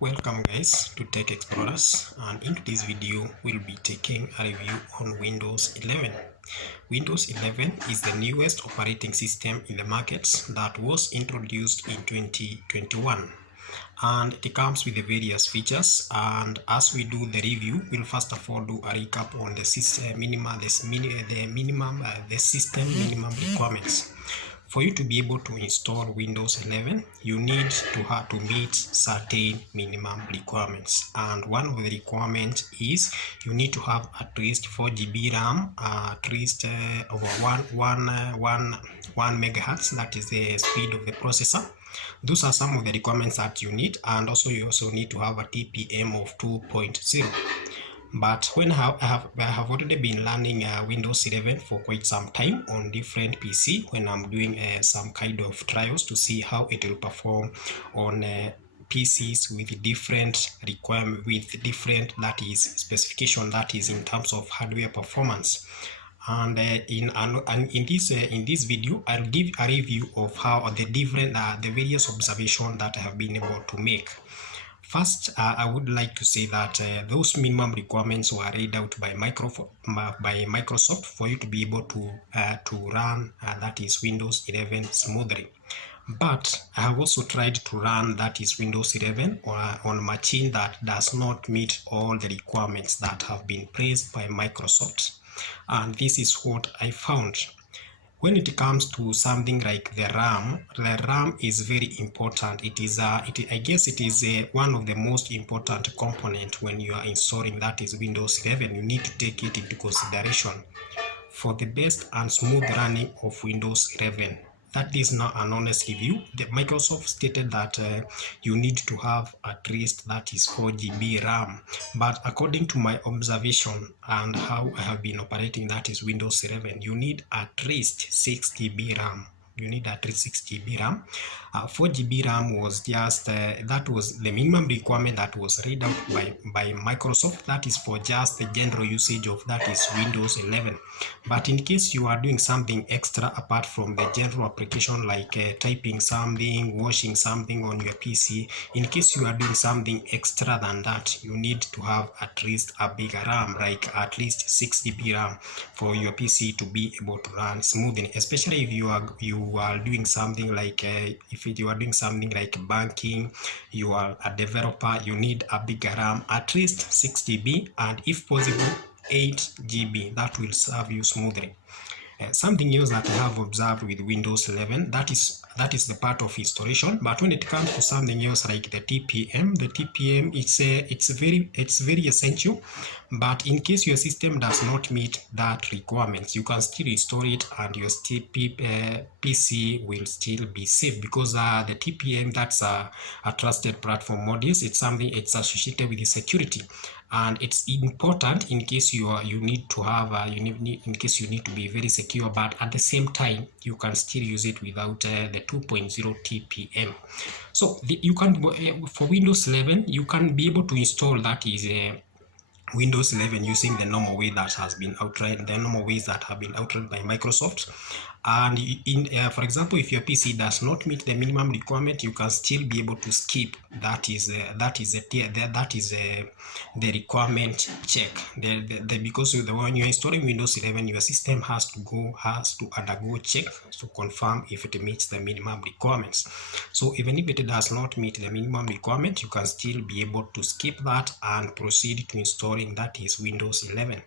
Welcome guys to Tech Explorers, and in today's video we'll be taking a review on Windows 11. Windows 11 is the newest operating system in the market that was introduced in 2021, and it comes with the various features. And as we do the review, we'll first of all do a recap on the system minimum requirements. For you to be able to install Windows 11, you need to have to meet certain minimum requirements. And one of the requirements is you need to have at least 4 GB RAM, at least over 1 megahertz, that is the speed of the processor. Those are some of the requirements that you need, and also you also need to have a TPM of 2.0. But when I have already been learning Windows 11 for quite some time on different PC when I'm doing some kind of trials to see how it will perform on PCs with different requirement, with different, that is, specification, that is in terms of hardware performance. And in this video, I'll give a review of how the various observations that I have been able to make. First, I would like to say that those minimum requirements were laid out by Microsoft for you to be able to run that is Windows 11 smoothly. But I have also tried to run that is Windows 11 on a machine that does not meet all the requirements that have been praised by Microsoft. And this is what I found. When it comes to something like the RAM is very important. I guess it is one of the most important component when you are installing that is Windows 11. You need to take it into consideration for the best and smooth running of Windows 11. That is not an honest review. Microsoft stated that you need to have at least that is 4 GB RAM. But according to my observation and how I have been operating that is Windows 11, you need at least 6 GB RAM. You need at least 6 GB RAM. 4 GB RAM was just, that was the minimum requirement that was laid out by Microsoft. That is for just the general usage of that is Windows 11. But in case you are doing something extra apart from the general application like typing something, washing something on your PC, in case you are doing something extra than that, you need to have at least a bigger RAM, like at least 6 GB RAM for your PC to be able to run smoothly, especially if you are doing something like if you are doing something like banking, you are a developer, you need a bigger RAM, at least 6 GB, and if possible 8 GB. That will serve you smoothly. Something else that I have observed with Windows 11, that is the part of installation. But when it comes to something else like the TPM, it's very essential. But in case your system does not meet that requirements, you can still install it and your PC will still be safe, because the TPM, that's a trusted platform modules. It's something, it's associated with the security, and it's important in case you need to have in case you need to be very secure, but at the same time you can still use it without the 2.0 TPM. So you can for Windows 11 you can be able to install that is Windows 11 using the normal way that has been outlined, the normal ways that have been outlined by Microsoft. And for example, if your PC does not meet the minimum requirement, you can still be able to skip that is the requirement check. Because when you're installing Windows 11, your system has to undergo check to confirm if it meets the minimum requirements. So even if it does not meet the minimum requirement, you can still be able to skip that and proceed to installing that is Windows 11.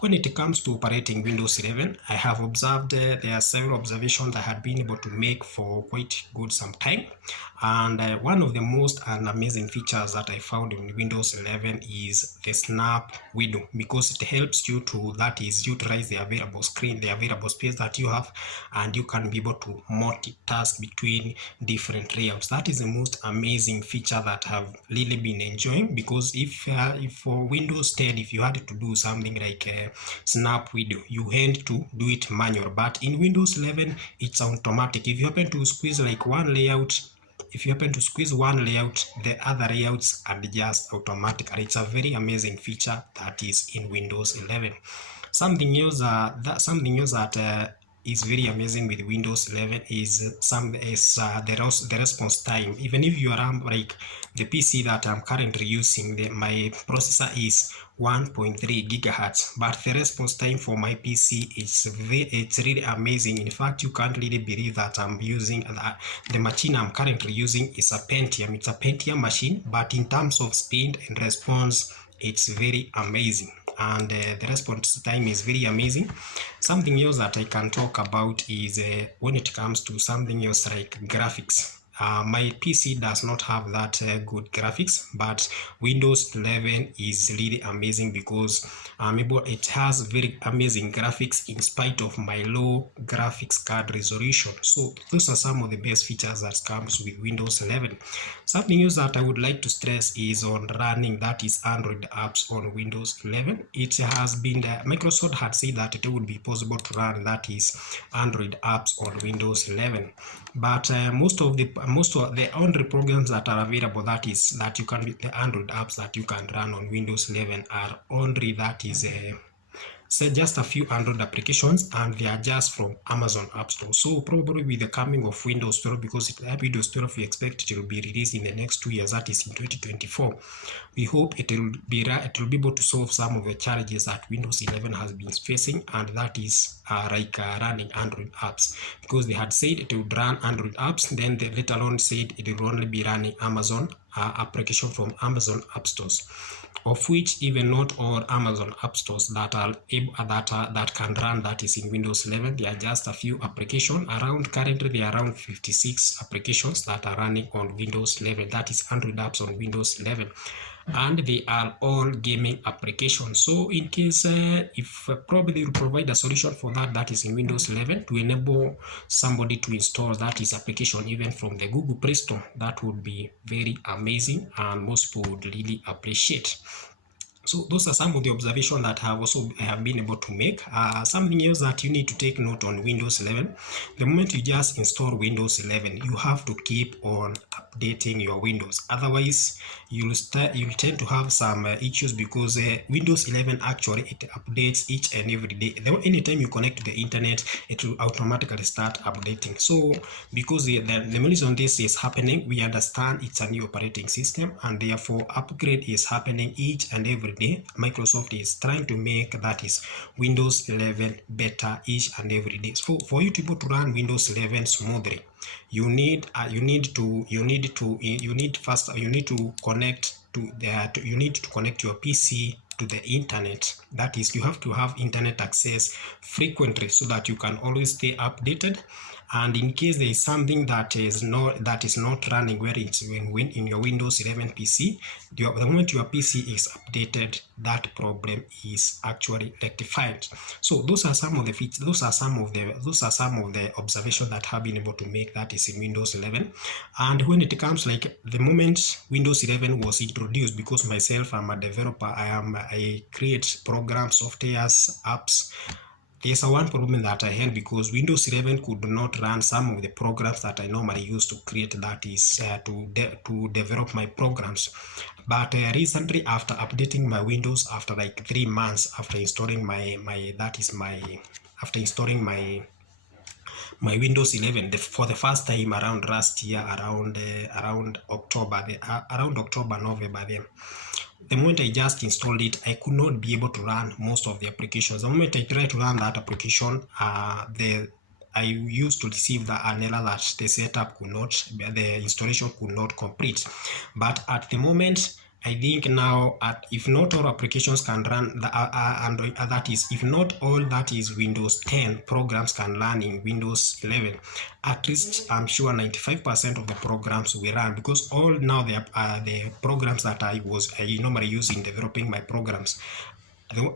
When it comes to operating Windows 11, I have observed there are several observations I had been able to make for quite good some time. And one of the most amazing features that I found in Windows 11 is the snap window, because it helps you to, that is, utilize the available screen, the available space that you have, and you can be able to multitask between different layouts. That is the most amazing feature that I've really been enjoying, because if for Windows 10, if you had to do something like snap window, you had to do it manual, but in Windows 11 it's automatic. If you happen to squeeze like one layout, the other layouts are just automatic, and it's a very amazing feature that is in Windows 11. Something else that is very amazing with Windows 11 is the response time. Even if you are like the PC that I'm currently using, my processor is 1.3 gigahertz, but the response time for my PC is it's really amazing. In fact, you can't really believe that I'm using the machine I'm currently using is a Pentium. It's a Pentium machine, but in terms of speed and response, it's very amazing, and the response time is very amazing. Something else that I can talk about is when it comes to something else like graphics. My PC does not have that good graphics, but Windows 11 is really amazing because it has very amazing graphics in spite of my low graphics card resolution. So those are some of the best features that comes with Windows 11. Something else that I would like to stress is on running, that is Android apps on Windows 11. It has been Microsoft had said that it would be possible to run, that is Android apps on Windows 11, but most of the Android programs that are available, that you can, the Android apps that you can run on Windows 11 are only, that is say just a few Android applications, and they are just from Amazon App Store. So probably with the coming of Windows 12, because Windows 12 we expect it will be released in the next 2 years, that is in 2024. We hope it will be able to solve some of the challenges that Windows 11 has been facing, and that is running Android apps, because they had said it would run Android apps, then they later on said it will only be running Amazon application from Amazon App Stores, of which even not all Amazon App Stores that are able that can run, that is in Windows 11. There are just a few applications around. Currently there are around 56 applications that are running on Windows 11, that is Android apps on Windows 11, and they are all gaming applications. So in case if probably will provide a solution for that, that is in Windows 11, to enable somebody to install that is application even from the Google Play Store, that would be very amazing and most people would really appreciate. So those are some of the observations that I have been able to make. Something else that you need to take note on Windows 11, the moment you just install Windows 11, you have to keep on updating your Windows. Otherwise, you'll tend to have some issues, because Windows 11 actually it updates each and every day. Anytime you connect to the internet, it will automatically start updating. So because the reason this is happening, we understand it's a new operating system, and therefore upgrade is happening each and every day. Microsoft is trying to make, that is Windows 11, better each and every day. So for you to be able to run Windows 11 smoothly, you need to connect your PC to the internet. That is, you have to have internet access frequently so that you can always stay updated. And in case there is something that is not running where it's when in your Windows 11 PC, the moment your PC is updated, that problem is actually rectified. So those are some of the features. Those are some of the observations that have been able to make, that is in Windows 11. And when it comes, like the moment Windows 11 was introduced, because myself I'm a developer, I create programs, softwares, apps. There's one problem that I had, because Windows 11 could not run some of the programs that I normally use to create, that is to develop my programs. But recently, after updating my Windows, after like 3 months after installing my Windows 11 for the first time around last year, around October, November, then the moment I just installed it, I could not be able to run most of the applications. The moment I tried to run that application, I used to receive an error that the installation could not complete. But at the moment, I think now, if not all applications can run the Android, that is, if not all, that is Windows 10 programs can run in Windows 11, at least I'm sure 95% of the programs will run, because all now the programs that I normally use in developing my programs,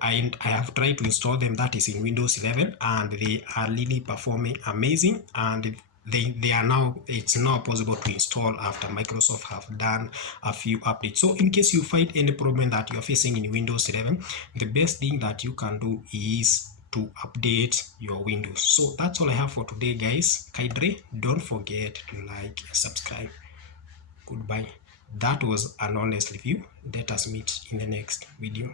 I have tried to install them, that is in Windows 11, and they are really performing amazing, and it's now possible to install after Microsoft have done a few updates. So in case you find any problem that you're facing in Windows 11, the best thing that you can do is to update your Windows. So that's all I have for today, guys. Kindly don't forget to like and subscribe. Goodbye. That was an honest review. Let us meet in the next video.